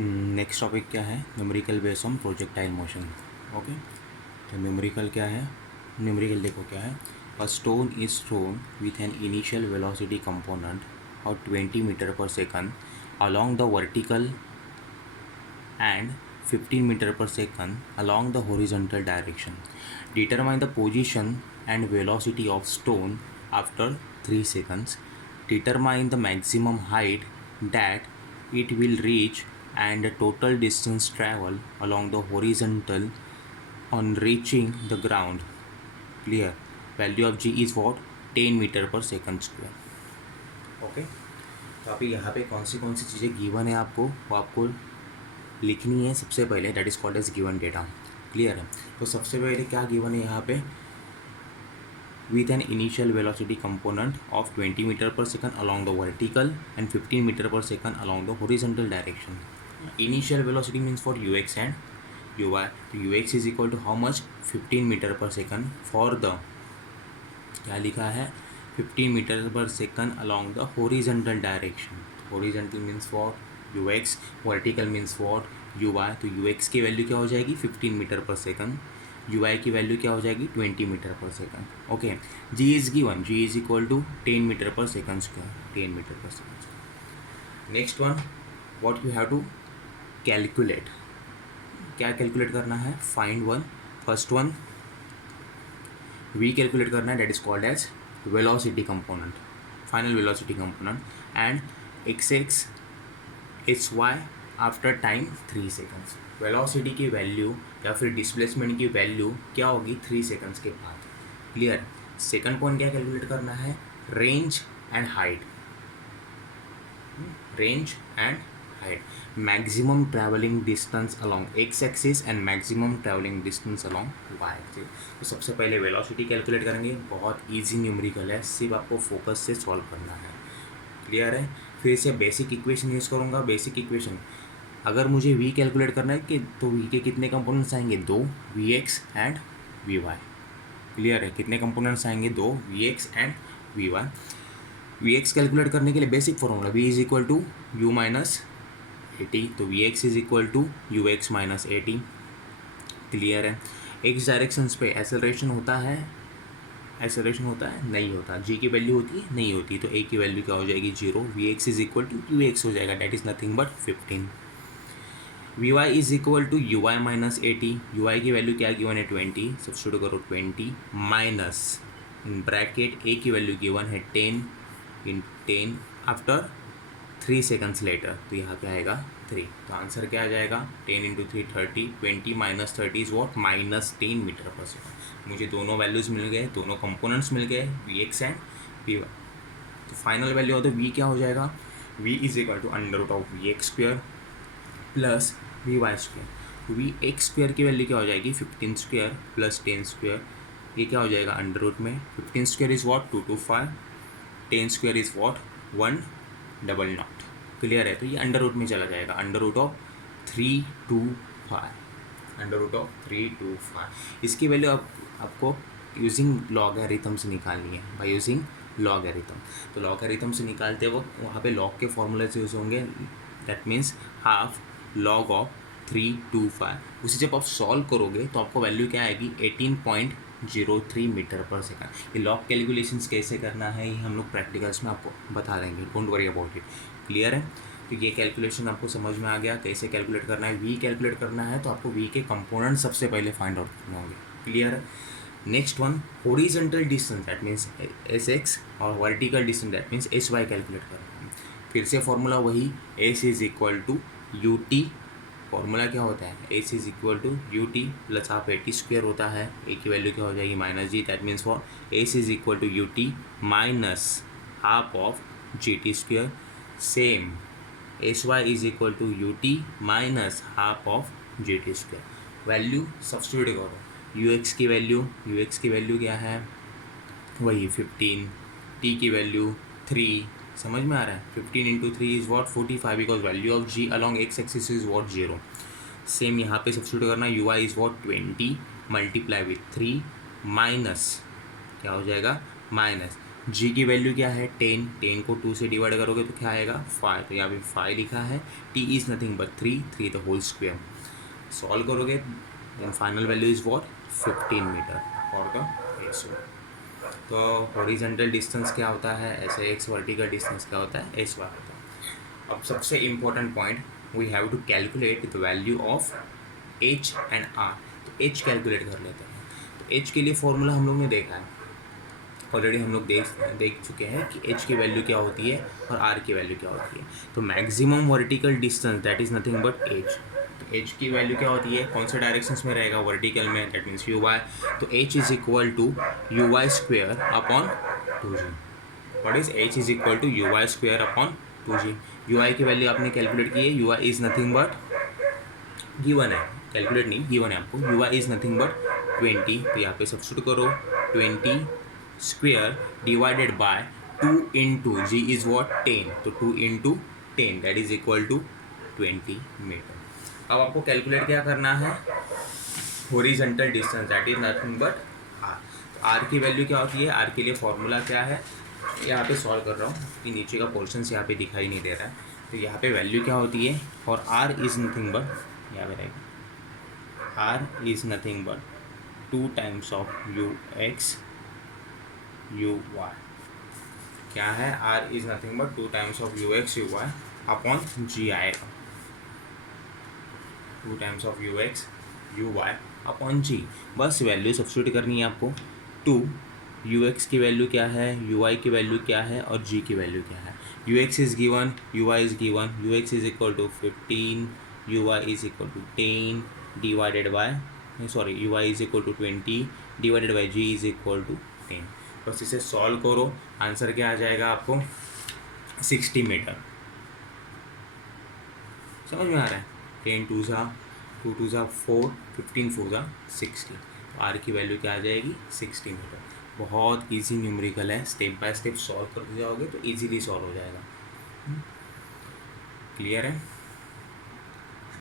Next topic क्या है? Numerical based on projectile motion. Okay, तो न्यूमेरिकल क्या है? न्यूमेरिकल देखो क्या है। A stone is thrown with an initial velocity component of 20 metre per second along the vertical and 15 meter per second along the horizontal direction. Determine the position and velocity of stone after 3 seconds. Determine the maximum height that it will reach and the total distance travel along the horizontal on reaching the ground. Clear? Value of g is what? 10 meter per second square. Okay, तो अभी यहाँ पे कौन सी चीज़ें given है आपको, वो आपको लिखनी है सबसे पहले। That is called as given data. Clear है? तो सबसे पहले क्या गिवन है यहाँ पे? With an initial velocity component of 20 metre per second along the vertical and 15 metre per second along the horizontal direction. Initial velocity means for u x and u y. तो u x is equal to how much? 15 metre per second for the, क्या लिखा है? 15 metre per second along the horizontal direction. Horizontal means for u x, vertical means for u y. तो u x की value क्या हो जाएगी? 15 metre per second. U y की value क्या हो जाएगी? 20 metre per second. Okay, g is given, g is equal to 10 meter per second square. 10 meter per second square. Next one, what you have to calculate. क्या calculate करना है? Find one. First one we calculate करना है, that is called as velocity component, final velocity component, and x x h y after time 3 seconds. Velocity की value या फिर displacement की value क्या होगी 3 सेकंड्स के बाद। क्लियर? सेकंड पॉइंट क्या कैलकुलेट करना है? Range and height. Range and height, maximum travelling distance along x axis and maximum travelling distance along y axis. तो सबसे पहले वेलोसिटी कैलकुलेट करेंगे। बहुत इजी न्यूमेरिकल है, सिर्फ आपको फोकस से सॉल्व करना है। क्लियर है? फिर से बेसिक इक्वेशन यूज़ करूँगा। बेसिक इक्वेशन, अगर मुझे v कैलकुलेट करना है कि तो v के कितने कंपोनेंट्स आएंगे? 2, v x and v y. Clear है? कितने कंपोनेंट्स आएंगे? 2, v x and v y. V x calculate करने के लिए basic formula, v is equal to u minus a t. तो v x is equal to u x minus a t. Clear है? X directions पे acceleration होता है? Acceleration होता है? नहीं होता। जी की वैल्यू होती है? नहीं होती। तो ए की वैल्यू क्या हो जाएगी? 0। V x is equal to u x हो जाएगा, that is nothing but 15। V y is equal to u y minus a t. U y की वैल्यू क्या गिवन है? 20। सब्स्टिट्यूट करो 20 माइनस ब्रैकेट ए की वैल्यू गिवन है 10 इन 10 आफ्टर 3 सेकंड्स लेटर। तो यहाँ पे आएगा 3। तो आंसर क्या आ जाएगा? 10 into 3 30, 20 minus 30 is what? Minus 10 meter per second. मुझे दोनों वैल्यूज़ मिल गए, दोनों कंपोनेंट्स मिल गए, v x and v y. तो फाइनल वैल्यू हो तो वी क्या हो जाएगा? V is equal to under root of v x square plus v y square. V x square की वैल्यू क्या हो जाएगी? 15 स्क्वायर प्लस 10 स्क्वायर। ये क्या हो जाएगा? अंडर रूट में 15 square is what? 225। 10 square is what? 100। Clear है? तो ये अंडर रूट में चला जाएगा। Under root of 325, under root of 325। इसकी वैल्यू आपको यूजिंग लॉगरिथम से निकालनी है, बाय यूजिंग लॉगरिथम। तो लॉगरिथम से निकालते वक्त वहाँ पे लॉग के फॉर्मूले यूज होंगे, that means half log of 325। उसे जब आप सॉल्व करोगे तो आपको वैल्यू क्या आएगी? 18.03 मीटर पर सेकंड। ये लॉग कैलकुलेशंस कैसे करना है ये हम लोग प्रैक्टिकल्स में आपको बता देंगे, don't worry about it. Clear है? तो ये कैलकुलेशन आपको समझ में आ गया कैसे कैलकुलेट करना है। वी कैलकुलेट करना है तो आपको वी के कंपोनेंट सबसे पहले फाइंड आउट करने होंगे। क्लियर है? Next one, horizontal distance, that means s x, और vertical distance that means s y calculate करना है। फिर से फॉर्मूला वही, s is equal to u t. Formula क्या होता है? S is equal to u t plus half a t square होता है। ए की वैल्यू क्या हो जाएगी? Minus g. That means for s is equal to u t minus half of g t square. Same s y is equal to u t minus half of g t square. Value substitute करो। U x की value क्या है? वही 15। T की value 3। समझ में आ रहा है? 15 into 3 is what? 45, because value of g along x axis is what? 0। Same यहाँ पे सब्स्टिट्यूट करना। U I is what? 20 multiply with 3 minus क्या हो जाएगा? माइनस जी की वैल्यू क्या है 10, 10 को 2 से डिवाइड करोगे तो क्या आएगा 5, तो यहाँ पे 5 लिखा है। T is nothing but 3, 3 the whole square. Solve करोगे then final value is what 15 metre for the s o. तो हॉरिजेंटल डिस्टेंस क्या होता है, ऐसे एक्स वर्टिकल डिस्टेंस क्या होता है, एस वाई होता है। अब सबसे important point, we have to calculate the value of h and r. तो एच कैलकुलेट कर लेते हैं। तो एच के लिए फॉर्मूला हम लोग ने देखा है ऑलरेडी, हम लोग देख चुके हैं कि एच की वैल्यू क्या होती है और आर की वैल्यू क्या होती है। तो maximum vertical distance that is nothing but H. तो एच की वैल्यू क्या होती है, कौन से डायरेक्शंस में रहेगा, वर्टिकल में, दैट मीन्स यू वाई। तो h is equal to u y square upon 2g। What is h is equal to u y square upon 2g। U i की वैल्यू आपने कैलकुलेट की है, u I is nothing but given है, calculate नहीं given है आपको, u I is nothing but 20। तो यहाँ पे सब्स्टिट्यूट करो 20 square divided by 2 into g is what 10, तो 2 into 10 that is equal to 20 meter. अब आपको कैलकुलेट क्या करना है, horizontal distance that is nothing but r. तो आर की वैल्यू क्या होती है, आर के लिए फॉर्मूला क्या है, यहाँ पे सॉल्व कर रहा हूँ कि नीचे का पोर्शन यहाँ पे दिखाई नहीं दे रहा है। तो यहाँ पे वैल्यू क्या होती है, और आर इज़ नथिंग बट, यहाँ पे रहेगा r is nothing but 2 times of u x u y. क्या है, r is nothing but 2 times of u x u y upon g आएगा, 2 times of u x u y upon g. बस value substitute करनी है आपको। 2 you x की value क्या है, यू वाई की वैल्यू क्या है और जी की वैल्यू क्या है। U x is given, u y is given. U x is equal to 15, u y is equal to 10 divided by, sorry, u y is equal to 20 divided by g is equal to 10। बस इसे solve करो, answer क्या आ जाएगा आपको 60 metre. समझ में आ रहा है, 10 2 ज़ा 2 2 ज़ा 4, 15 4 ज़ा 60। तो आर की वैल्यू क्या आ जाएगी 60 मीटर। बहुत इजी न्यूमेरिकल है, स्टेप बाय स्टेप सॉल्व करते जाओगे तो इजीली सॉल्व हो जाएगा। क्लियर है।